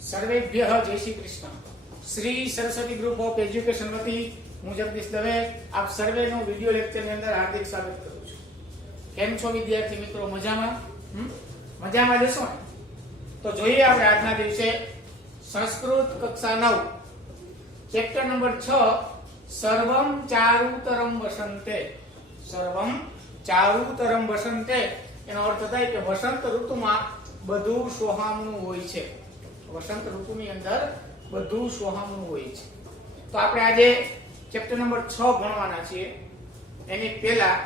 સર્વેભ્યઃ જય Shri Krishna. Shri Saraswati group of education વતી હું જગદીશ દવે આપ સર્વેનું વિડિયો લેક્ચરની અંદર હાર્દિક સ્વાગત કરું છું। કેમ છો વિદ્યાર્થી મિત્રો? મજામાં? મજામાં જશો ને? તો જોઈએ આપણે આજના દિવસે સંસ્કૃત કક્ષા 9 ચેપ્ટર નંબર 6 સર્વમ ચારુતરમ વસંતે। સર્વમ ચારુતરમ વસંતે એનો અર્થ થાય કે વસંત ઋતુમાં બધું સોહામણું હોય છે। વસંત ઋતુની અંદર બધું સોહામણું હોય છે। તો આપણે આજે ચેપ્ટર નંબર 6 ભણવાના છીએ। એની પહેલા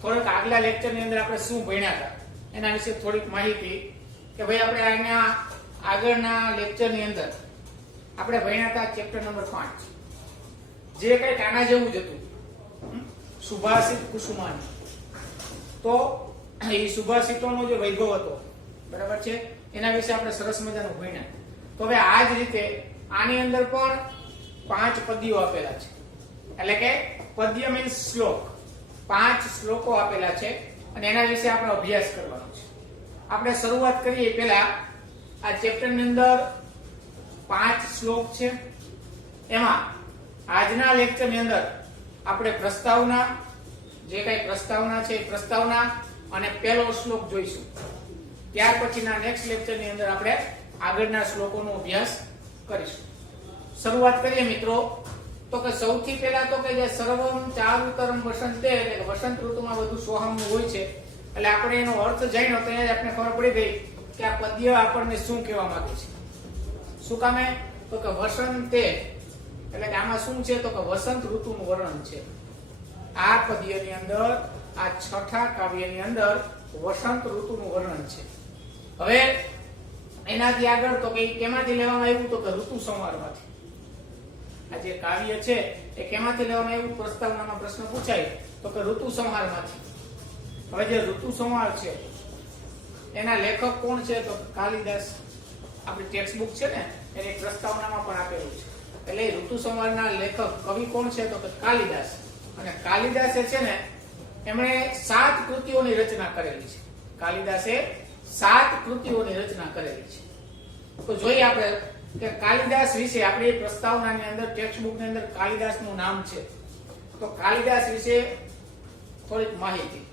થોડુંક આગલા લેક્ચરની અંદર આપણે શું ભણ્યા હતા એના વિશે થોડીક માહિતી કે ભાઈ આપણે આના આગળના લેક્ચરની અંદર આપણે ભણ્યા હતા ચેપ્ટર નંબર 5 જે કંઈક આના જેવું જ હતું, સુભાષિત કુસુમાની। તો એ સુભાષિતોનો જે વૈભવ હતો બરાબર છે એના વિશે આપણે સરસ મજાનું ભણ્યા। તો હવે આ જ રીતે આની અંદર પણ 5 પદ્યો આપેલા છે, એટલે કે પદ્ય મીન્સ શ્લોક, 5 શ્લોકો આપેલા છે અને એના વિશે આપણે અભ્યાસ કરવાનો છે। આપણે શરૂઆત કરીએ પહેલા આ ચેપ્ટરની અંદર 5 શ્લોક છે। એમાં આજના લેક્ચરની અંદર આપણે પ્રસ્તાવના, જે કઈ પ્રસ્તાવના છે પ્રસ્તાવના અને પહેલો શ્લોક જોઈશું। ત્યાર પછીના નેક્સ્ટ લેક્ચરની અંદર આપણે આગળના શ્લોકોનો અભ્યાસ કરીશું। શરૂઆત કરીએ મિત્રો તો કે સૌથી પહેલા તો કે જે સર્વમ ચારુતરમ વસંતે એટલે વસંત ઋતુમાં બધું સોહામણું હોય છે, એટલે આપણે એનો અર્થ જાણ્યો તો આપણે ખબર પડી ગઈ કે આ પદ્ય આપણને શું કહેવા માંગે છે। શું કામે? તો કે વસંતે એટલે કે આમાં શું છે તો કે વસંત ઋતુનું વર્ણન છે। આ પદ્યની અંદર આ છઠ્ઠા કાવ્યની અંદર વસંત ઋતુનું વર્ણન છે। હવે એનાથી આગળ તો કે કેમાંથી લેવામાં આવ્યું તો કે ઋતુ સંહારમાંથી। આ જે કાવ્ય છે એ કેમાંથી લેવામાં આવ્યું? પ્રસ્તાવનામાં પ્રશ્ન પૂછાય તો કે ઋતુ સંહારમાંથી। હવે જે ઋતુ સંહાર છે એના લેખક કોણ છે તો કાલિદાસ। આપણી ટેક્સ્ટ બુક છે ને એની પ્રસ્તાવનામાં પણ આપેલું છે। એટલે ઋતુ સંહારના લેખક કવિ કોણ છે તો કે કાલિદાસ। અને કાલિદાસે છે ને એમણે 7 કૃતિઓની રચના કરેલી છે। કાલિદાસે 7 કૃતિઓની રચના કરેલી છે। તો જોઈએ આપણે કે કાલિદાસ વિશે આપણી પ્રસ્તાવનાની અંદર ટેક્સ્ટ બુકની અંદર કાલિદાસનું નામ છે। તો કાલિદાસ વિશે થોડીક માહિતી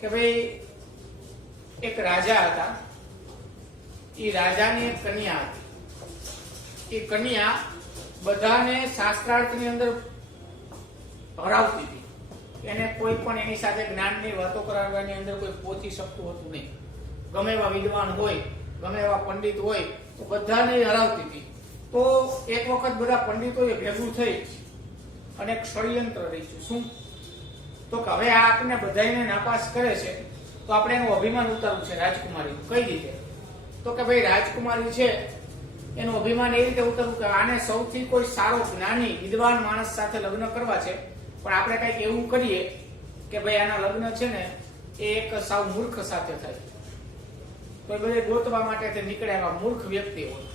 કે ભાઈ એક રાજા હતા, એ રાજાની એક કન્યા હતી। એ કન્યા બધાને શાસ્ત્રાર્થની અંદર હરાવતી હતી। એને કોઈ પણ એની સાથે જ્ઞાનની વાતો કરાવવાની અંદર કોઈ પહોંચી શકતું હતું નહીં। ગમે એવા વિદ્વાન હોય, ગમે એવા પંડિત હોય તો બધાને હરાવતી હતી। તો એક વખત બધા પંડિતોએ ભેગું થઈ અને એક ષડયંત્ર રચ્યું। શું? તો કે હવે આ આપણને બધાને નાપાસ કરે છે તો આપણે એનું અભિમાન ઉતારવું છે રાજકુમારી। કઈ રીતે? તો કે ભાઈ રાજકુમારી છે એનું અભિમાન એ રીતે ઉતારવું કે આને સૌથી કોઈ સારો જ્ઞાની વિદ્વાન માણસ સાથે લગ્ન કરવા છે, પણ આપણે કઈક એવું કરીએ કે ભાઈ આના લગ્ન છે ને એ એક સાવ મૂર્ખ સાથે થાય। તો એ બધે ગોતવા માટે નીકળ્યા એવા મૂર્ખ વ્યક્તિ હોય।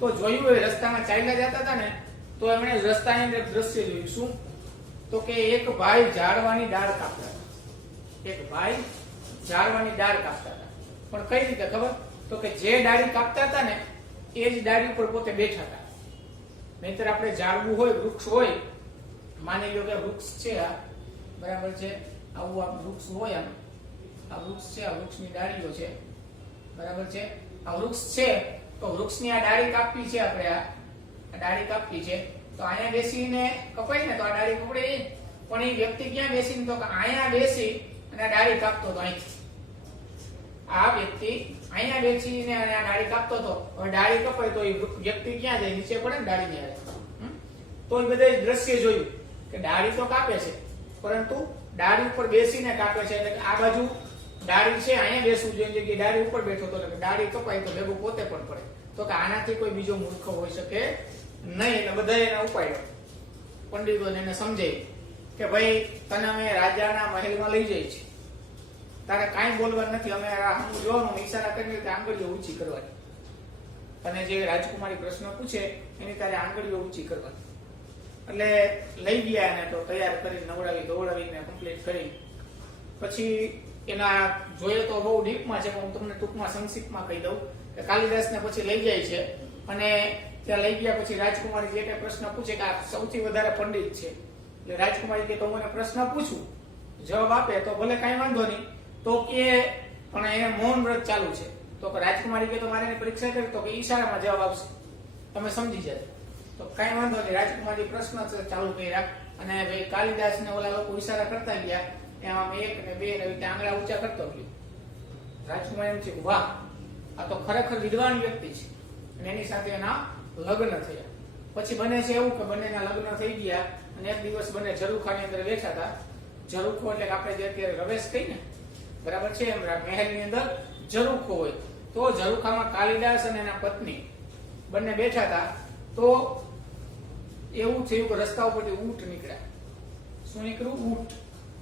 તો જોયું એ રસ્તામાં ચાલ્યા જતા હતા ને તો એમણે રસ્તાની અંદર દ્રશ્ય જોયું। શું? તો કે એક ભાઈ ઝાડવાની ડાળ કાપતા હતા। એક ભાઈ ઝાડવાની ડાળ કાપતા હતા, પણ કઈ રીતે ખબર? તો કે જે ડાળી કાપતા હતા ને એ જ ડાળી ઉપર પોતે બેઠા હતા। નહીતર આપણે ઝાડવું હોય, વૃક્ષ હોય, માની લો કે વૃક્ષ છે આ બરાબર છે, આવું આ વૃક્ષ હોય, આ વૃક્ષ છે, આ વૃક્ષની ડાળીઓ છે બરાબર છે, આ વૃક્ષ છે તો વૃક્ષની આ ડાળી કાપી છે આપણે, આ ડાળી કાપી છે તો અહીંયા બેસીને કપાય ને તો આ ડાળી પકડે, પણ એ વ્યક્તિ ક્યાં બેસીને તો કે અહીંયા બેસી અને આ ડાળી કાપતો હતો અહીંથી। આ વ્યક્તિ અહીંયા બેસીને અને આ ડાળી કાપતો હતો, હવે ડાળી કપાય તો એ વ્યક્તિ ક્યાં જાય? નીચે પડે ને ડાળી ને। તો એ બધા દ્રશ્ય જોયું કે ડાળી તો કાપે છે પરંતુ ડાળી ઉપર બેસીને કાપે છે, એટલે આ બાજુ ડાળી છે અહીંયા બેસવું જોઈએ કે ડાળી ઉપર બેઠો તો ડાળી કપાય તો ભેગું પોતે પણ પડે। તો કે આનાથી કોઈ બીજો મૂર્ખ હોઈ શકે નહીં। એટલે બધા એને ઉપાડ્યો, પંડિતોને એને સમજાય કે ભાઈ તને અમે રાજાના મહેલમાં લઈ જઈએ છીએ, તારે કાંઈ બોલવાનું નથી, અમે જોવાનું ઈશારા કરીને આંગળીઓ ઊંચી કરવાની, અને જે રાજકુમારી પ્રશ્ન પૂછે એની તારે આંગળીઓ ઊંચી કરવાની। એટલે લઈ ગયા એને તો તૈયાર કરી નવડાવી ધોવડાવીને કમ્પ્લીટ કરી પછી એના જોઈએ તો બહુ ડીપમાં છે, પણ હું તમને ટૂંકમાં સંક્ષિપ્તમાં કહી દઉં કે કાલિદાસને પછી લઈ જાય છે અને ત્યાં લઈ ગયા પછી રાજકુમારી જે કઈ પ્રશ્ન પૂછે કે આ સૌથી વધારે પંડિત છે, એટલે રાજકુમારી કે તો મને પ્રશ્ન પૂછું, જવાબ આપે તો ભલે કાંઈ વાંધો નહીં, તો કે પણ એને મૌન વ્રત ચાલુ છે, તો રાજકુમારી કે તો મારે એની પરીક્ષા કરી, તો કે ઈશારામાં જવાબ આવશે, તમે સમજી જાય, તો કાંઈ વાંધો નહીં. રાજકુમારી પ્રશ્ન ચાલુ કર્યા અને ભાઈ કાલિદાસ ને ઓલા લોકો ઈશારા કરતા ગયા, એમાં 1 ને 2 ને રીતે આંગળા ઊંચા કરતો ગયો. રાજકુમારી એમ છે વાહ, આ તો ખરેખર વિદ્વાન વ્યક્તિ છે, અને એની સાથે એના લગ્ન થયા. પછી બને છે એવું કે બંનેના લગ્ન થઈ ગયા અને એક દિવસ બંને ઝરૂખાની અંદર બેઠા હતા. ઝરૂખો એટલે કે આપણે જે અત્યારે રવેશ કહીએ ને, બરાબર છે, એમ મહેલની અંદર ઝરૂખો હોય, તો ઝરૂખામાં કાલિદાસ અને એના પત્ની બંને બેઠા હતા. તો એવું થયું કે રસ્તા ઉપરથી ઊંટ નીકળ્યા. શું નીકળ્યું? ઊંટ.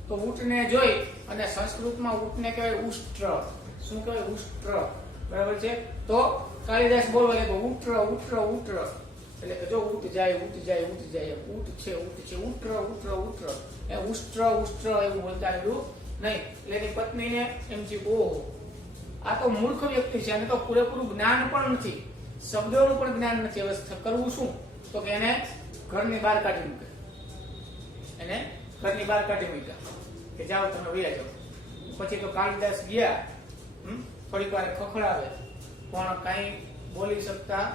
તો ઊંટને જોઈ અને સંસ્કૃતમાં ઊંટને કહેવાય ઉષ્ટ્ર. શું કહેવાય? ઉષ્ટ્ર. બરાબર છે. તો કાલિદાસ બોલવા લાગ્યો ઉટ્ર ઉટ્ર ઉટ્ર, એટલે કે જો ઊંટ જાય ઊંટ જાય ઊંટ જાય, ઊંટ છે ઊંટ છે, ઉટ્ર ઉટ્ર ઉટ્ર, એ ઉષ્ટ્ર ઉષ્ટ્ર એવું બોલતા આવ્યું નહીં. એટલે એની પત્નીને એમ થયું ઓહો, આ તો મૂર્ખ વ્યક્તિ છે, અને તો પૂરેપૂરું જ્ઞાન પણ નથી, શબ્દોનું પણ જ્ઞાન નથી, હવે કરવું શું? તો કે એને ઘરની બહાર કાઢી મૂકે, એને ઘરની બહાર કાઢી મૂક્યા કે જાઓ તમે વયા જાઓ. પછી તો કાલિદાસ ગયા, થોડીક વાર ખખડાવે પણ કઈ બોલી શકતા,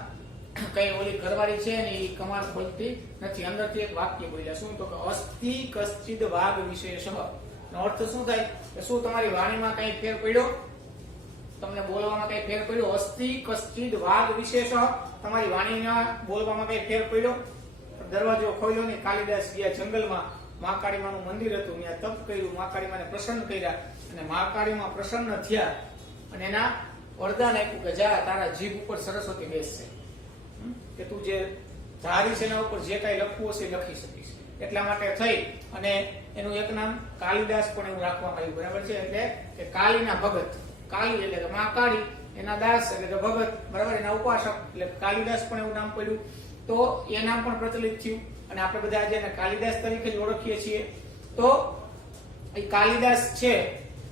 કઈ ઓલી ઘરવાળી છે ને એ કમાલ બોલતી નથી. અંદરથી એક વાક્ય બોલ્યા, શું? તો કે અસ્તિ કશ્ચિદ વાગ વિશેષ. નો અર્થ શું થાય કે શું તમારી વાણીમાં કઈ ફેર પડ્યો, તમને બોલવામાં કઈ ફેર પડ્યો? અસ્તિ કશ્ચિદ વાગ વિશેષ, તમારી વાણીના બોલવામાં કઈ ફેર પડ્યો? દરવાજો ખોલ્યો ને કાલિદાસ ગયા જંગલમાં, મહાકાળીમાનું મંદિર હતું, ત્યાં તપ કર્યું, મહાકાળીમાને પ્રસન્ન કર્યા, અને મહાકાળીમાં પ્રસન્ન થયા અને એના વરદાન આપ્યું કે જા તારા જીભ ઉપર સરસ્વતી બેસશે, કે તું જે ધારી છે એના ઉપર જે કઈ લખવું હશે લખી શકીશ. એટલા માટે થઈ અને એનું એક નામ કાલિદાસ પણ એવું રાખવામાં આવ્યું. બરાબર છે. એટલે કે કાલીના ભગત, કાલી એટલે કે મહાકાળી, એના દાસ એટલે કે ભગત, બરાબર, એના ઉપાસક, એટલે કાલિદાસ પણ એવું નામ પડ્યું. તો એ નામ પણ પ્રચલિત થયું અને આપણે બધા આજે એને કાલિદાસ તરીકે જ ઓળખીએ છીએ. તો એ કાલિદાસ છે,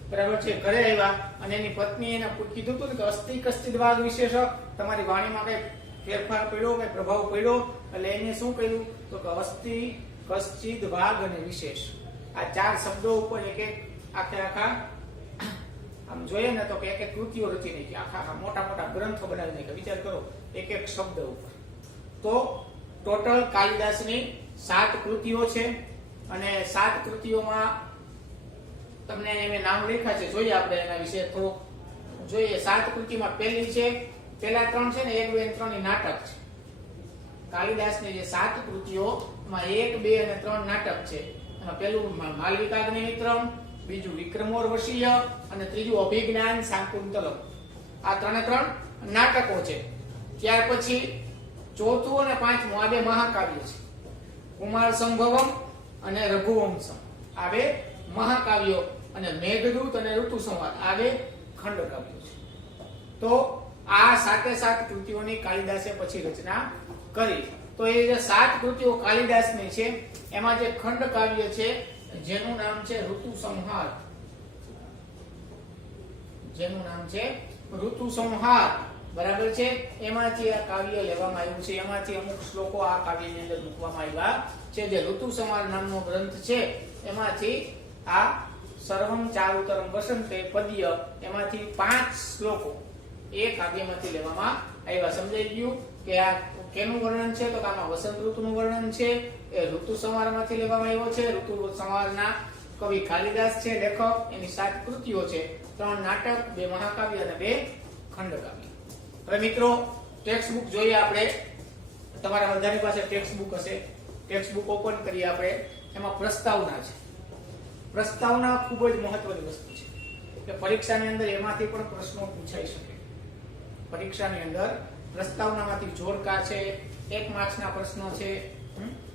બરાબર છે, ઘરે આવ્યા અને એની પત્ની એને કીધું હતું કે અસ્તિ કશ્ચિદ વાગ વિશેષ, તમારી વાણીમાં કઈ ફેરફાર પડ્યો, કઈ પ્રભાવ પડ્યો, એટલે એને શું કહ્યું? તો કે અસ્તિ કશ્ચિદ વાગ અને વિશેષ, આ 4 શબ્દો ઉપર એક એક આખા આમ જોઈએ ને તો કે એક એક કૃતિઓ રચી નાખી, આખા મોટા મોટા ગ્રંથો બનાવી નાખ્યા. વિચાર કરો, એક એક શબ્દ ઉપર. તો ટોટલ કાલિદાસની 7 કૃતિઓ છે અને 7 કૃતિઓમાં તમને મેં નામ લખ્યા છે, જોઈએ આપણે એના વિશે થોડું જોઈએ. 7 કૃતિમાં પહેલી છે, પહેલા 3 છે ને 1, 2 અને 3 નાટક છે. કાલિદાસની જે 7 કૃતિઓમાં 1, 2 અને 3 નાટક છે. એમાં પહેલું માલવિકાગ્નિમિત્રમ, બીજું વિક્રમોર્વશીય અને ત્રીજું અભિજ્ઞાન શાકુંતલમ. આ 3 નાટકો છે. ત્યાર પછી ચોથું અને 5મું આ 2 મહાકાવ્ય છે, કુમાર સંભવમ અને રઘુવંશમ આ 2 મહાકાવ્યો, અને મેઘદૂત અને ઋતુ સંવાદ આ 2 ખંડકાવ્યો છે. તો આ 7 કૃતિઓની કાલિદાસે પછી રચના કરી. તો એ જે 7 કૃતિઓ કાલિદાસની છે એમાં જે ખંડકાવ્ય છે જેનું નામ છે ઋતુ સંહાર, જેનું નામ છે ઋતુ સંહાર, બરાબર છે, એમાંથી આ કાવ્ય લેવામાં આવ્યું છે. એમાંથી અમુક શ્લોકો આ કાવ્યની અંદર મૂકવામાં આવ્યા છે. જે ઋતુ સંહાર નામનો ગ્રંથ છે એમાંથી આ સર્વમ ચારુતરમ વસંતે પદ્ય, એમાંથી 5 શ્લોકો એ કાવ્યમાંથી લેવામાં આવ્યા. સમજાઈ ગયું કે આ કેનું વર્ણન છે? તો આમાં વસંત ઋતુનું વર્ણન છે, એ ઋતુ સંહારમાંથી લેવામાં આવ્યો છે. ઋતુ સંહારના કવિ કાલિદાસ છે લેખક, એની 7 કૃતિઓ છે, 3 નાટક, 2 મહાકાવ્ય અને 2 ખંડકાવ્ય. હવે મિત્રો ટેક્સ્ટ બુક જોઈએ આપણે. તમારા બધાની પાસે ટેક્સ્ટ બુક હશે. ટેક્સ્ટ બુક ઓપન કરીએ આપણે. એમાં પ્રસ્તાવના છે. પ્રસ્તાવના ખૂબ જ મહત્વની વસ્તુ છે કે પરીક્ષાની અંદર એમાંથી પણ પ્રશ્નો પૂછાઈ શકે. પરીક્ષાની અંદર પ્રસ્તાવનામાંથી જોડકા છે, 1 માર્ક્સના પ્રશ્નો છે,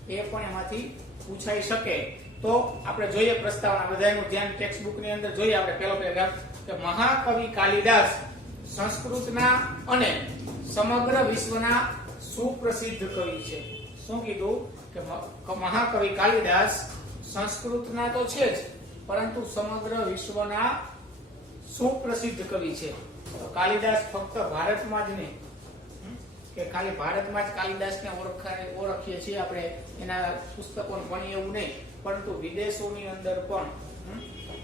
એ પણ એમાંથી પૂછાઈ શકે. તો આપણે જોઈએ પ્રસ્તાવના. બધાનું ધ્યાન ટેક્સ્ટ બુકની અંદર જોઈએ આપણે. પહેલો પેરેગ્રાફ કે મહાકવિ કાલિદાસ સંસ્કૃતના અને સમગ્ર વિશ્વના સુપ્રસિદ્ધ કવિ છે. શું કીધું? કે મહાકવિ કાલિદાસ સંસ્કૃતના તો છે જ, પરંતુ સમગ્ર વિશ્વના સુપ્રસિદ્ધ કવિ છે. તો કાલિદાસ ફક્ત ભારતમાં જ નહીં કે ખાલી ભારતમાં જ કાલિદાસને ઓળખીએ છીએ આપણે, એના પુસ્તકો ભણીએ એવું નહીં, પરંતુ વિદેશોની અંદર પણ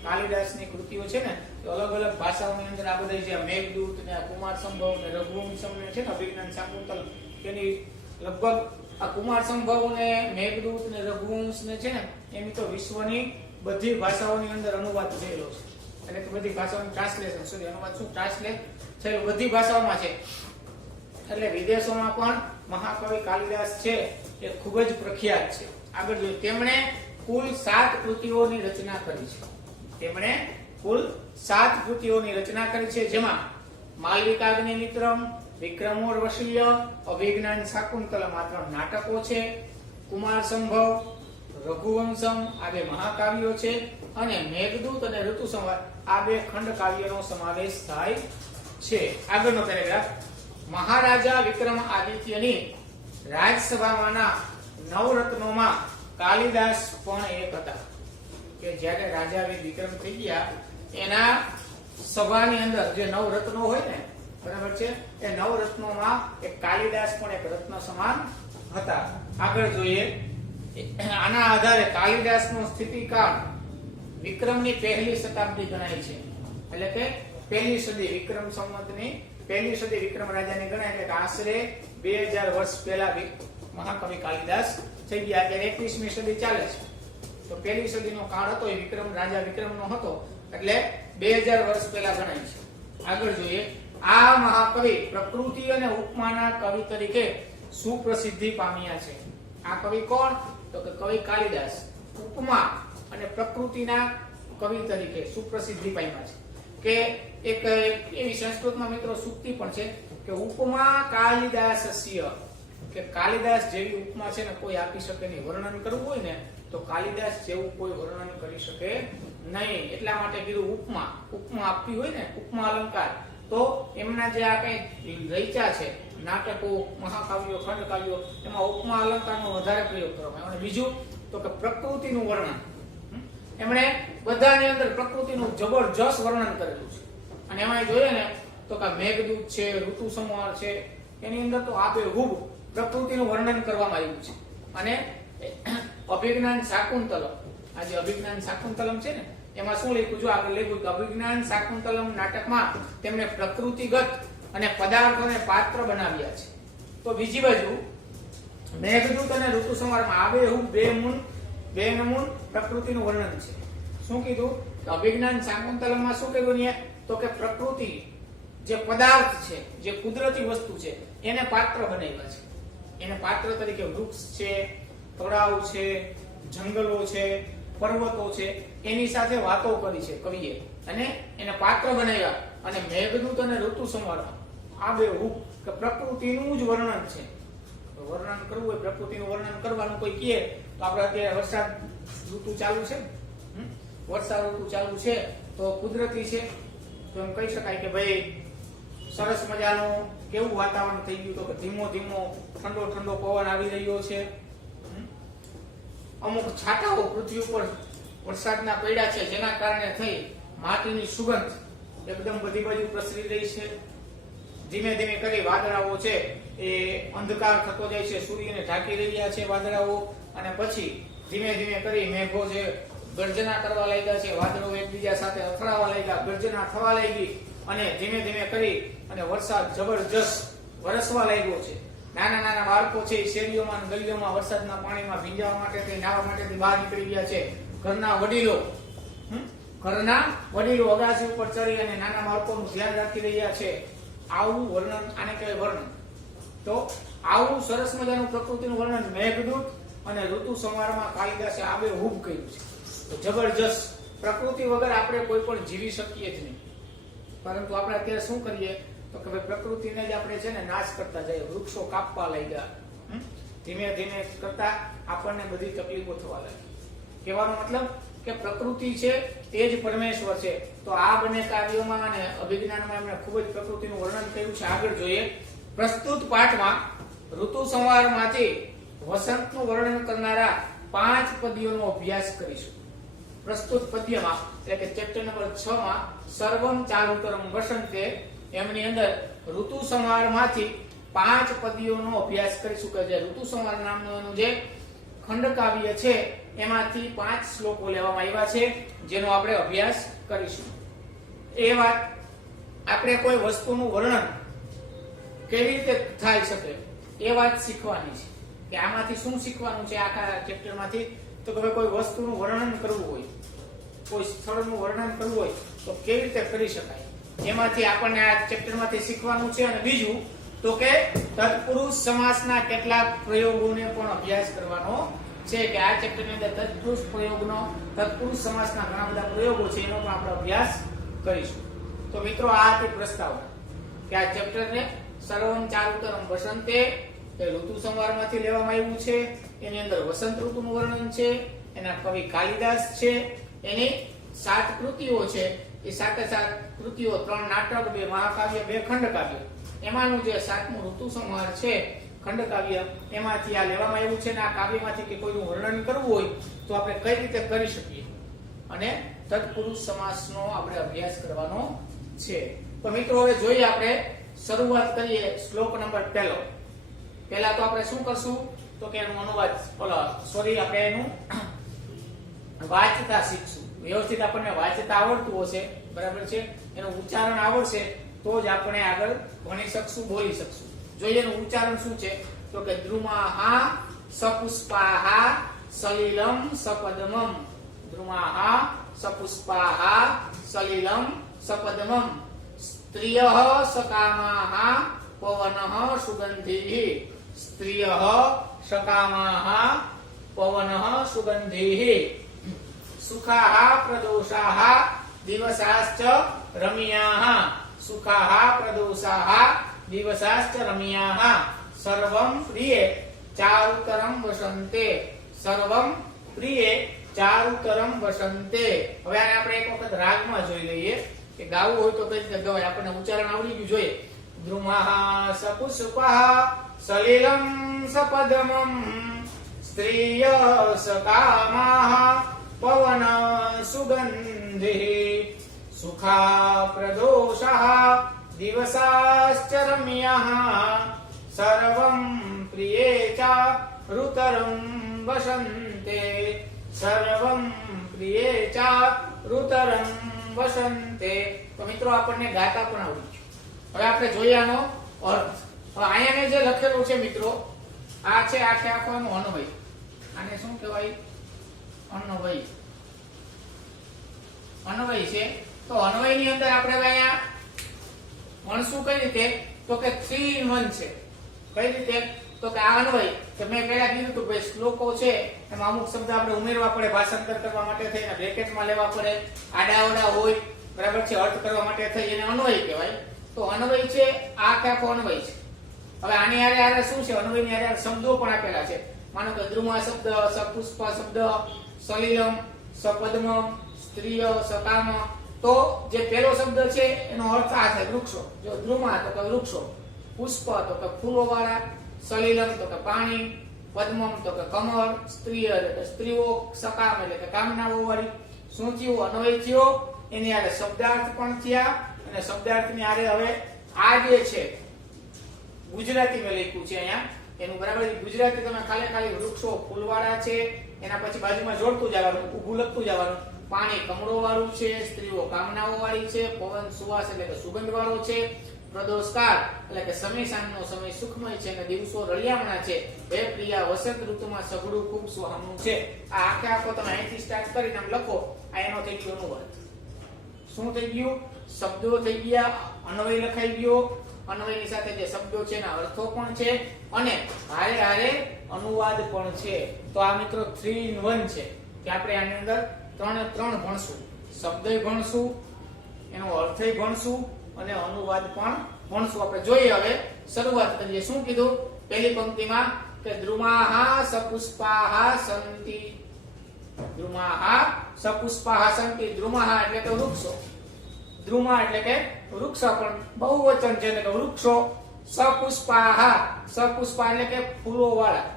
કાલિદાસની કૃતિઓ છે ને તો અલગ અલગ ભાષાઓની અંદર આ બધા છે, મેઘદૂત ને કુમાર સંભવ ને રઘુવંશમ ને છે ને અભિજ્ઞાન શાકુંતલમ, એની લગભગ આ કુમાર સંભવ ને મેઘદૂત ને રઘુવંશ ને છે ને એની તો વિશ્વની બધી ભાષાઓની અંદર અનુવાદ થયેલો છે. એટલે કે બધી ભાષાઓનું ટ્રાન્સલેશન, સોરી અનુવાદ શું, ટ્રાન્સલેટ થયેલું બધી ભાષાઓમાં છે. એટલે વિદેશોમાં પણ મહાકવિ કાલિદાસ છે એ ખૂબ જ પ્રખ્યાત છે. આગળ જોઈએ, તેમણે કુલ 7 કૃતિઓની રચના કરી છે. તેમણે કુલ 7 કૃતિઓની રચના કરી છે, જેમાં માલવિકાગ્નિમિત્રમ, વિક્રમોર્વશીય, અભિજ્ઞાન શાકુંતલમ આ 3 નાટકો છે, કુમાર સંભવ, રઘુવંશમ આ 2 મહાકાવ્યો છે, અને મેઘદૂત અને ઋતુસંહાર આ 2 ખંડ કાવ્યનો સમાવેશ થાય છે. આગળનો પેરેગ્રાફ, મહારાજા વિક્રમ આદિત્યની રાજસભામાંના નવરત્નોમાં કાલિદાસ પણ એક હતા. કે જ્યારે રાજા વિક્રમ થઈ ગયા એના સભાની અંદર જે નવરત્નો હોય ને, બરાબર છે, એ નવરત્નોમાં એક કાલિદાસ પણ એક રત્ન સમાન હતા. આગળ જોઈએ, આના આધારે કાલિદાસનો સ્થિતિકાળ વિક્રમની 1લી શતાબ્દી ગણાય છે. એટલે કે 1લી સદી, વિક્રમ સંવતની 1લી સદી વિક્રમ રાજાની ગણાય. એટલે કે આશરે 2000 વર્ષ પહેલા મહાકવિ કાલિદાસ થઈ ગયા. ત્યારે 21મી સદી ચાલે છે. તો 1લી સદીનો કાળ હતો એ વિક્રમ રાજા વિક્રમનો હતો, એટલે 2000 વર્ષ પહેલા ગણાય છે. આગળ જોઈએ, આ મહાકવિ પ્રકૃતિ અને ઉપમાના કવિ તરીકે સુપ્રસિદ્ધિ પામ્યા છે. આ કવિ કોણ? તો કે કવિ કાલિદાસ ઉપમા અને પ્રકૃતિના કવિ તરીકે સુપ્રસિદ્ધિ પામ્યા છે. કે એક એવી સંસ્કૃતમાં મિત્રો સૂક્તિ પણ છે કે ઉપમા કાલિદાસસ્ય, કે કાલિદાસ જેવી ઉપમા છે ને કોઈ આપી શકે નહીં. વર્ણન કરવું હોય ને તો કાલિદાસ જેવું કોઈ વર્ણન કરી શકે નહીં. એટલા માટે કીધું ઉપમા. ઉપમા આપવી હોય ને, ઉપમા અલંકાર, તો એમના જે આ કઈ રચયા છે નાટકો, મહાકાવ્યો, ખંડકાવ્યો, એમાં ઉપમા અલંકારનો વધારે પ્રયોગ કરવામાં આવે. બીજું તો કે પ્રકૃતિનું વર્ણન, એમણે બધાની અંદર પ્રકૃતિનું જબરજસ્ત વર્ણન કરેલું છે. અને એમાં જોઈએ ને તો કે મેઘદૂત છે, ઋતુ સંહાર છે, એની અંદર તો આબેહૂબ પ્રકૃતિનું વર્ણન કરવામાં આવ્યું છે. અને અભિજ્ઞાન શાકુંતલમ, આ જે અભિજ્ઞાન શાકુંતલમ છે ને એમાં શું લખ્યું, જો આગળ લખ્યું કે અભિજ્ઞાન શાકુંતલમ નાટકમાં તેમણે પ્રકૃતિગત અને પદાર્થોને પાત્ર બનાવ્યા છે. તો બીજી બાજુ મેઘદૂત અને ઋતુ સંહારમાં આબેહૂબ બે નમૂન પ્રકૃતિનું વર્ણન છે. શું કીધું? અભિજ્ઞાન શાકુંતલમમાં શું કીધું ને, તો કે પ્રકૃતિ જે પદાર્થ છે, જે કુદરતી વસ્તુ છે એને પાત્ર બનાવ્યા છે. એને પાત્ર તરીકે વૃક્ષ છે, તળાવ છે, જંગલો છે, પર્વતો છે, એની સાથે વાતો કરી છે કવિએ અને એને પાત્ર બનાવ્યા. અને મેઘદૂત અને ઋતુ સંહારમાં આબેહૂબ કે પ્રકૃતિનું જ વર્ણન છે. વર્ણન કરવું હોય, પ્રકૃતિનું વર્ણન કરવાનું કોઈ કહે તો આપણે અત્યારે વરસાદ ઋતુ ચાલુ છે, વર્ષા ઋતુ ચાલુ છે તો કુદરતી છે, તો એમ કહી શકાય કે ભાઈ સરસ મજાનું કેવું વાતાવરણ થઈ ગયું, તો કે ધીમો ધીમો ઠંડો ઠંડો પવન આવી રહ્યો છે. અમુક છાંટાઓ પૃથ્વી ઉપર વરસાદના પડ્યા છે, જેના કારણે થઈ માટીની સુગંધ એકદમ બધી બાજુ પ્રસરી રહી છે. ધીમે ધીમે કરી વાદળાઓ છે એ અંધકાર થતો જાય છે, સૂર્યને ઢાંકી રહ્યા છે વાદળાઓ. અને પછી ધીમે ધીમે કરી મેઘો છે ગર્જના કરવા લાગ્યા છે, વાદળો એકબીજા સાથે અથડાવા લાગ્યા, ગર્જના થવા લાગી. અને ધીમે ધીમે કરી અને વરસાદ જબરજસ્ત વરસવા લાગ્યો છે. નાના નાના બાળકો છે એ શેરીઓમાં અને ગલીઓમાં વરસાદના પાણીમાં ભીંજાવા માટેથી, નાહવા માટેથી બહાર નીકળી ગયા છે. ઘરના વડીલો અગાસી ઉપર ચડી અને નાના બાળકોનું ધ્યાન રાખી રહ્યા છે. આવું વર્ણન, આને કહેવાય વર્ણન. તો આવું સરસ મજાનું પ્રકૃતિનું વર્ણન મેઘદૂત અને ઋતુ સંહારમાં કાલિદાસે આબેહૂબ કર્યું છે. તો જબરજસ્ત. પ્રકૃતિ વગર આપણે કોઈ પણ જીવી શકીએ જ નહીં. પરંતુ આપણે અત્યારે શું કરીએ તો કે ભાઈ પ્રકૃતિને જ આપણે છે ને નાશ કરતા જઈએ, વૃક્ષો કાપવા લાગ્યા. ધીમે ધીમે કરતા આપણને બધી તકલીફો થવા લાગી. કહેવાનો મતલબ કે પ્રકૃતિ છે તે જ પરમેશ્વર છે. તો આ બંને કાવ્યોમાં અને અભિજ્ઞાનમાં એમણે ખૂબ જ પ્રકૃતિનું વર્ણન કર્યું છે. આગળ જોઈએ, પ્રસ્તુત પાઠમાં ઋતુ સંહારમાંથી વસંતનું વર્ણન કરનારા 5 પદ્યોનો અભ્યાસ કરીશું. પ્રસ્તુત પદ્યમાં એટલે કે ચેપ્ટર નંબર 6 માં સર્વમ ચારુતરમ વસંતે એમની અંદર ઋતુ સંહારમાંથી 5 પદ્યોનો અભ્યાસ કરીશું કે જે ઋતુ સંહાર નામનું જે ખંડકાવ્ય છે એમાંથી 5 શ્લોકો લેવામાં આવ્યા છે જેનો આપણે અભ્યાસ કરીશું. એ વાત આપણે કોઈ વસ્તુનું વર્ણન કેવી રીતે થાય શકે એ વાત શીખવાની છે કે આમાંથી શું શીખવાનું છે આખા ચેપ્ટરમાંથી. તો કે કોઈ વસ્તુનું વર્ણન કરવું હોય, કોઈ સ્થળનું વર્ણન કરવું હોય તો કેવી રીતે કરી શકાય એમાંથી આપણને આ ચેપ્ટરમાંથી શીખવાનું છે. અને બીજું તો કે તત્પુરુષ સમાસના કેટલાક પ્રયોગોને પણ અભ્યાસ કરવાનો છે કે આ ચેપ્ટરની અંદર તત્પુરુષ સમાસના ઘણા બધા પ્રયોગો છે એનો પણ આપણે અભ્યાસ કરીશું. તો મિત્રો આ હતી પ્રસ્તાવના કે આ ચેપ્ટરને સર્વમ ચારુતરમ વસંતે એ ઋતુ સંહારમાંથી લેવામાં આવ્યું છે. એની અંદર વસંત ઋતુનું વર્ણન છે, એના કવિ કાલિદાસ છે, એની 7 કૃતિઓ છે. એ 7 કૃતિઓ 3 નાટક, 2 મહાકાવ્ય, 2 ખંડકાવ્ય, એમાંનું જે 7મું ઋતુ સંહાર છે ખંડકાવ્ય એમાંથી આ લેવામાં આવ્યું છે. અને આ કાવ્યમાંથી કે કોઈનું વર્ણન કરવું હોય તો આપણે કઈ રીતે કરી શકીએ અને તત્પુરુષ સમાસનો આપણે અભ્યાસ કરવાનો છે. તો મિત્રો હવે જોઈએ આપણે શરૂઆત કરીએ શ્લોક નંબર 1. પહેલા તો આપણે શું કરશું તો કે એનું અનુવાદ આપણે એનું વાંચતા શીખશું. વ્યવસ્થિત આપણને વાંચતા આવડતું હશે, બરાબર છે, એનું ઉચ્ચારણ આવડશે તો જ આપણે આગળ ભણી શકશું, બોલી શકશું. જોઈએ એનું ઉચ્ચારણ શું છે તો કે દ્રુમાહા સપુષ્પાહા સલિલમ સપદમમ. દ્રુમાહા સપુષ્પાહા સલિલમ સપદમમ. સ્ત્રિયઃ સકામાહા પવનઃ સુગંધિઃ. સ્ત્રિયઃ સકામાહા પવનઃ સુગંધિઃ. સુખાઃ પ્રદોષાઃ દિવસાશ્ચ રમ્યાઃ. સુખાઃ પ્રદોષાઃ દિવસાશ્ચ રમ્યાઃ. સર્વં પ્રિયે ચારુતરમ વસંતે. સર્વં પ્રિયે ચારુતરમ વસંતે. હવે આને આપણે એક વખત રાગમાં જોઈ લઈએ કે ગાવું હોય તો કઈ રીતે ગવાય. આપણને ઉચ્ચારણ આવડી ગયું જોઈએ. દ્રુમાઃ સપુષ્પાઃ સલિલમ સપદમમ. સ્ત્રિય સકામાઃ પવન સુગંધિઃ. સુખા પ્રદોષાઃ દિવસાશ્ચ રમ્યાઃ. સર્વં પ્રિયે ચારુતરમ વસંતે. સર્વં પ્રિયે ચારુતરમ વસંતે. તો મિત્રો આપણને ગાતા પણ આવડી ગયું. હવે આપણે જોઈએ આનો અર્થ. હવે અહીંયા મેં જે લખેલું છે મિત્રો આ છે આખે આખો આનો અન્વય. આને શું કહેવાય? અન્વય. અન્વય છે. તો અન્વયની અંદર આપણે અહીંયા ભણશું કઈ રીતે તો કે 3 in 1 છે. કઈ રીતે તો કે આ અન્વય કે મેં પહેલા કીધું હતું કે શ્લોકો છે એમાં અમુક શબ્દ આપણે ઉમેરવા પડે, ભાષાંતર કરવા માટે થઈને બ્રેકેટમાં લેવા પડે, આડાઅવડા હોય, બરાબર છે, અર્થ કરવા માટે થઈ એને અન્વય કહેવાય. તો અન્વય છે આ આખો અન્વય છે. હવે આની હારે શું છે? અન્વયની હારે શબ્દો પણ આપેલા છે. માનો કે દ્રુમા શબ્દ, સપુષ્પા શબ્દ, સલિલમ, સપદ્મમ, સ્ત્રીય, સકામ. તો જે પહેલો શબ્દ છે એનો અર્થ આ છે વૃક્ષો. જો દ્રુમા તો કે વૃક્ષો, પુષ્પ તો કે ફૂલો વાળા, સલિલમ તો કે પાણી, પદ્મમ તો કે કમળ, સ્ત્રીય એટલે કે સ્ત્રીઓ, સકામ એટલે કે કામનાઓ વાળી. શું થયું? અન્વય થયો. એની હારે શબ્દાર્થ પણ થયા અને શબ્દાર્થની હારે હવે આ જે છે ગુજરાતી મેં લખ્યું છે અહીંયા એનું બરાબર ગુજરાતી તમે ખાલી વૃક્ષો ફૂલવાળા છે એના પછી બાજુમાં જોડતું જવાનું, ઊભું લખતું જવાનું. પાણી કમળો વાળું છે, સ્ત્રીઓ કામનાઓ વાળી છે, પવન સુવાસ એટલે કે સુગંધ વાળો છે, પ્રદોષકાળ એટલે કે સમય સાંજનો સમય સુખમય છે અને દિવસો રળિયામણા છે. હે પ્રિયા વસંત ઋતુમાં સઘળું ખૂબ સુહામણું છે. આ આખે આખો તમે અહીંથી સ્ટાર્ટ કરીને આમ લખો. આ એનો થઈ ગયો અનુવાદ. શું થઈ ગયું? શબ્દો થઈ ગયા, અન્વય લખાઈ ગયો, અન્વયની સાથે જે શબ્દો છે એના અર્થો પણ છે અને હારે હારે અનુવાદ પણ છે. તો આ મિત્રો 3 in 1 છે કે આપણે આની અંદર 3 ભણશું. શબ્દય ભણશું, એનો અર્થય ભણશું અને અનુવાદ પણ ભણશું. આપણે જોઈએ હવે શરૂઆત કરીએ. શું કીધું પહેલી પંક્તિમાં કે દ્રુમાહા સપુષ્પાહા સંતિ. દ્રુમાહા સપુષ્પાહા સંતિ. દ્રુમાહા એટલે કે વૃક્ષો. દ્રુમા એટલે કે વૃક્ષ પણ બહુવચન છે એટલે કે વૃક્ષો. સપુષ્પાહા, સપુષ્પા એટલે કે ફૂલો વાળા,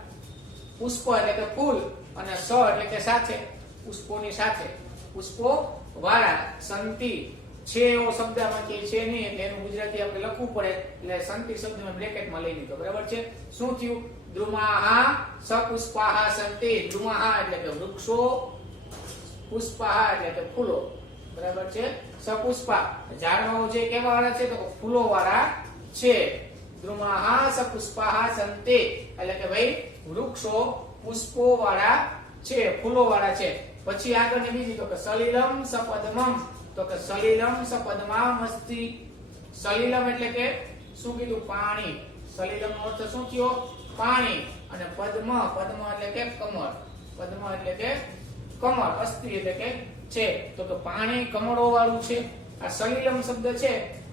પુષ્પ એટલે કે ફૂલ અને સ એટલે કે સાથે, પુષ્પોની સાથે. પુષ્પો વાળા. સંતિ છે એવો શબ્દ આમાં કે છે નહીં એટલે એનું ગુજરાતી આપણે લખવું પડે એટલે સંતિ શબ્દ મેં બ્રેકેટમાં લઈ લીધો. બરાબર છે. શું થયું? દ્રુમાહા સપુષ્પાહા સંતિ. દ્રુમાહા એટલે કે વૃક્ષો, પુષ્પાહા એટલે કે ફૂલો. બરાબર છે. સપુષ્પા ઝાડવાઓ છે કેવા વાળા છે? તો ફૂલો વાળા છે. દ્રુમાહા સપુષ્પાહા સંતિ એટલે કે ભાઈ વૃક્ષો પુષ્પો વાળા છે, ફૂલો વાળા છે. પછી આગળની બીજી તો કે સલિલમ સપદ્મમ. તો કે સલિલમ સપદ્મા મસ્તિ. સલિલમ એટલે કે શું કીધું? પાણી. સલિલમ નો અર્થ શું થયો? પાણી. અને પદ્મ, પદ્મ એટલે કે કમળ. પદ્મ એટલે કે કમળ. અસ્તિ એટલે કે છે. તો કે પાણી કમળો વાળું છે. આ સલિલમ શબ્દ છે.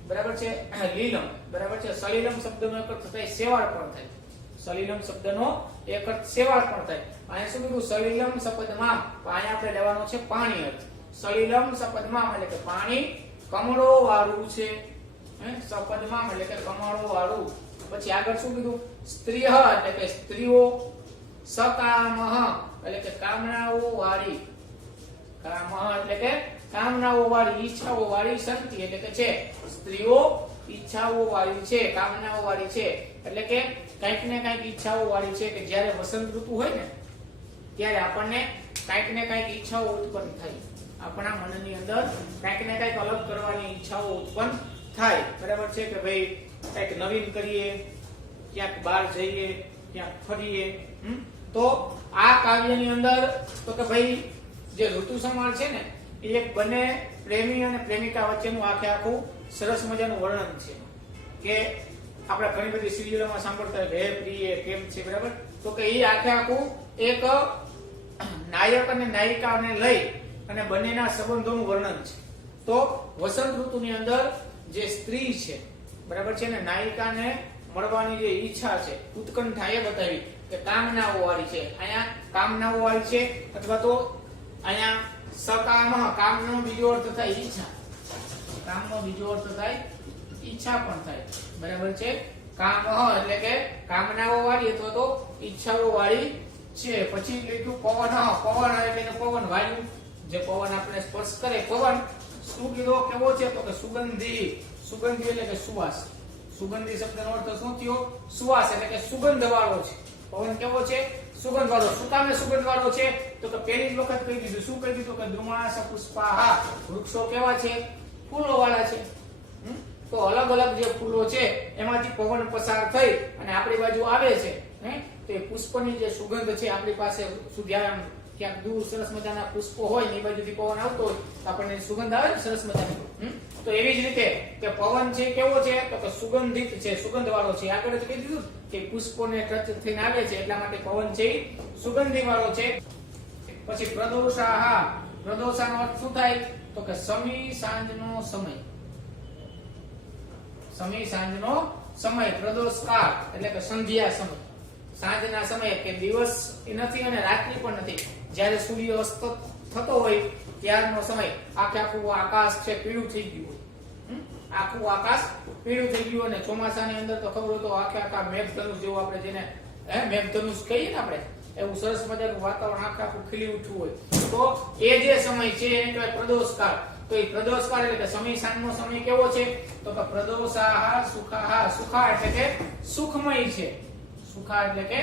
બરાબર છે. લીલમ. બરાબર છે. સલિલમ શબ્દનો એક અર્થ થાય શેવાળ પણ થાય. સલિલમ શબ્દનો એક અર્થ શેવાળ પણ થાય. અહીંયા શું કીધું? સલિલમ સપદ્મામ. અહીંયા આપણે લેવાનો છે પાણી અર્થ. સલિલમ સપદ્મામ એટલે કે પાણી કમળો વાળું છે. સપદ્મામ એટલે કે કમળો વાળું. પછી આગળ શું કીધું? સ્ત્રીહ એટલે કે સ્ત્રીઓ. સકામહ એટલે કે કામનાઓ વાળી. કામહ એટલે કે કામનાઓ વાળી, ઈચ્છાઓ વાળી. સંતિ એટલે કે છે. સ્ત્રીઓ ઈચ્છાઓ વાળી છે, કામનાઓ વાળી છે. એટલે કે કંઈક ને કંઈક ઈચ્છાઓ વાળી છે કે જ્યારે વસંત ઋતુ હોય ને ત્યારે આપણને કંઈક ને કંઈક ઈચ્છાઓ ઉત્પન્ન થાય. આપણા મનની અંદર કંઈક ને કંઈક અલગ કરવાની ઈચ્છાઓ ઉત્પન્ન થાય. બરાબર છે કે ભાઈ કંઈક નવીન કરીએ, ક્યાંક બહાર જઈએ, ક્યાંક ફરીએ. તો આ કાવ્યની અંદર તો કે ભાઈ જે ઋતુ સંહાર છે ને એ એક બંને પ્રેમી અને પ્રેમિકા વચ્ચેનું આખે આખું સરસ મજાનું વર્ણન છે. કે આપણે ઘણી બધી સિરિયલોમાં સાંભળતા હોય હે પ્રિય કેમ છે. બરાબર. તો કે એ આખે આખું એક નાયક અને નાયિકાને લઈ અને બંનેના સંબંધોનું વર્ણન છે. તો વસંત ઋતુની અંદર જે સ્ત્રી છે, બરાબર છે ને, નાયિકાને મળવાની જે ઈચ્છા છે, ઉત્કંઠા એ બતાવી કે કામનાઓ વાળી છે. અહીંયા કામનાઓ વાળી છે અથવા તો અહીંયા સકામ, કામનો બીજો અર્થ થાય ઈચ્છા. કામનો બીજો અર્થ થાય ઈચ્છા પણ થાય. બરાબર છે. કામ એટલે કે કામનાઓ વાળી અથવા તો ઈચ્છાઓ વાળી છે. પછી લીધું પવન. પવન એટલે કે પવન, વાયુ. જે પવન આપણે સ્પર્શ કરે પવન. શું કીધો? કેવો છે? તો કે સુગંધી. સુગંધી એટલે કે સુવાસ. સુગંધી શબ્દનો અર્થ શું થયો? સુવાસ એટલે કે સુગંધ વાળો છે. પવન કેવો છે? સુગંધ વાળો. શું કામે સુગંધ વાળો છે? તો કે પહેલી જ વખત કહી દીધું. શું કહી દીધું? કે દ્રુમાસ પુષ્પાહા. વૃક્ષો કેવા છે? ફૂલો વાળા છે. તો અલગ અલગ જે ફૂલો છે એમાંથી પવન પસાર થઈ અને આપણી બાજુ આવે છે. તો એ પુષ્પની જે સુગંધ છે આપણી પાસે સુધી આવે. ક્યાંક દૂર સરસ મજાના પુષ્પો હોય ને એ બાજુથી પવન આવતો હોય તો આપણને સુગંધ આવે ને સરસ મજાની. તો એવી જ રીતે કે પવન છે કેવો છે? તો કે સુગંધિત છે, સુગંધ વાળો છે. આગળ જ કહી દીધું કે પુષ્પોને ટચ થઈને આવે છે એટલા માટે પવન છે સુગંધી વાળો છે. પછી પ્રદોષાહા. પ્રદોષાનો અર્થ શું થાય? તો કે સમી સાંજનો સમય. સમી સાંજનો સમય. પ્રદોષકાળ એટલે કે સંધ્યા સમય. સાંજના સમયે કે દિવસ નથી અને રાત્રિ પણ નથી, જ્યારે સૂર્ય અસ્ત થતો હોય ત્યારનો સમય. આખે આખું આકાશ છે પીળું થઈ ગયું હોય. આખું આકાશ પીળું થઈ ગયું. અને ચોમાસાની અંદર તો ખબર હોય તો આખે આખા મેઘધનુષ જેવું આપણે જેને મેઘધનુષ કહીએ ને આપણે, એવું સરસ મજાનું વાતાવરણ આખે આખું ખીલી ઉઠ્યું હોય. તો એ જે સમય છે એને કહેવાય પ્રદોષકાળ. તો એ પ્રદોષકાળ એટલે કે સમી સાંજનો સમય કેવો છે? તો કે પ્રદોષાહા સુખાહા. સુખા એટલે કે સુખમય છે. સુખા એટલે કે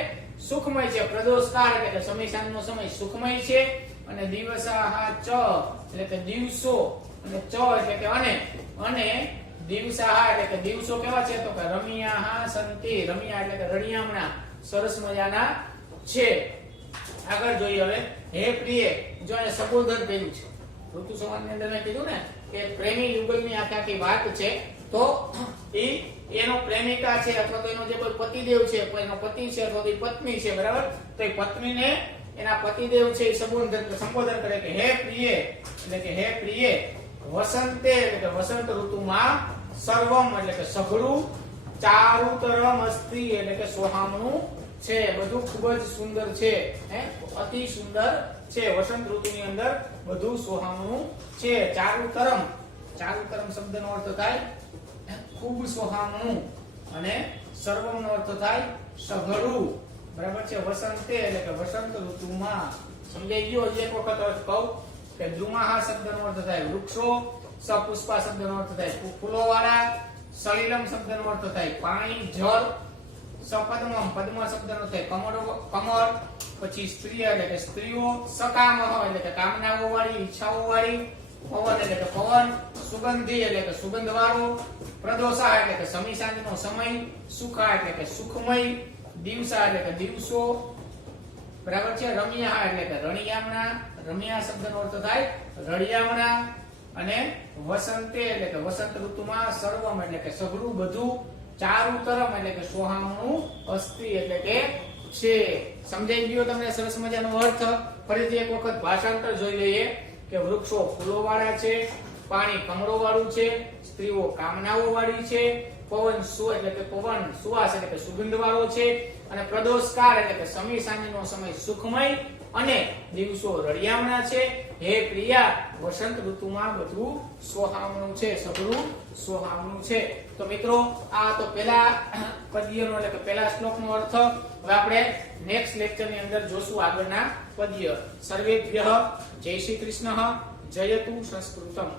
સુખમય છે. પ્રદોષકાળ એટલે કે સમી સાંજનો સમય સુખમય છે. અને દિવસાહા ચ એટલે કે દિવસો. અને ચ એટલે કે અને દિવસાહા એટલે કે દિવસો કેવા છે? તો કે રમ્યાહા સંતિ. રમ્યા એટલે કે રળિયામણા, સરસ મજાના છે. આગળ જોઈએ હવે હે પ્રિય. જો એ સંબોધન કર્યું છે ઋતુ સંવાદની અંદર મેં કીધું ને કે પ્રેમી યુગલની આખી વાત છે. તો એનો પ્રેમિકા છે અથવા તો એનો જે કોઈ પતિદેવ છે, એનો પતિ છે અથવા તો પત્ની છે. બરાબર. તો એ પત્નીને એના પતિદેવ છે એ સંબોધન કરે કે હે પ્રિય. એટલે કે હે પ્રિય વસંતે એટલે કે વસંત ઋતુમાં સર્વમ એટલે કે સઘળું ચારુતરમ અસ્તિ એટલે કે સોહામણું છે. બધું ખૂબ જ સુંદર છે. અતિ સુંદર છે. વસંત ઋતુની અંદર બધું સોહામણું છે. ચારુતરમ. ચારુતરમ શબ્દનો અર્થ થાય ખૂબ સોહામણું. અને સર્વમનો અર્થ થાય સઘળું. બરાબર છે. વસંતે એટલે કે વસંત ઋતુમાં. સમજાઈ ગયો? એક વખત અર્થ કહું કે દ્રુમાહ શબ્દનો અર્થ થાય વૃક્ષો, સપુષ્પા શબ્દનો અર્થ થાય ફૂલોવાળા, સલિલમ શબ્દનો અર્થ થાય પાણી જળ, સપદ્મમ પદ્મ શબ્દનો થાય કમળ, પછી સ્ત્રી એટલે કે સ્ત્રીઓ, સકામહ એટલે કે કામનાઓ વાળી ઈચ્છાઓ વાળી, પવન એટલે કે પવન, સુગંધી એટલે કે સુગંધ વાળો, પ્રદોષા એટલે કે સમી સાંજનો સમય, સુખા એટલે કે સુખમય, દિવસા એટલે કે દિવસો, બરાબર છે, રમ્યા એટલે કે રણિયામણા, રમ્યા શબ્દનો અર્થ થાય રળિયામણા, અને વસંતે એટલે કે વસંત ઋતુમાં, સર્વમ એટલે કે સઘળું બધું, ચારુતરમ એટલે કે સોહામણું, અસ્તિ એટલે કે છે. સમજાઈ ગયો તમને સરસ મજાનો અર્થ? ફરીથી એક વખત ભાષાંતર જોઈ લઈએ કે વૃક્ષો ફૂલો વાળા છે, પાણી કમળો વાળું છે, સ્ત્રીઓ કામનાઓ વાળી છે, પવન એટલે કે પવન સુવાસ એટલે કે સુગંધ વાળો છે, અને પ્રદોષકાર એટલે કે સમી સાંજનો સમય સુખમય, અને દિવસો રળિયામણા છે. હે પ્રિયા, વસંત ઋતુમાં બધું સોહામણું છે, સઘળું સોહામણું છે. તો મિત્રો આ તો પહેલા પદ્યનો એટલે કે પહેલા શ્લોકનો અર્થ. હવે આપણે નેક્સ્ટ લેક્ચરની અંદર જોશું આગળના પદ્ય. સર્વેભ્યઃ જય શ્રી કૃષ્ણ, જયતુ સંસ્કૃતમ.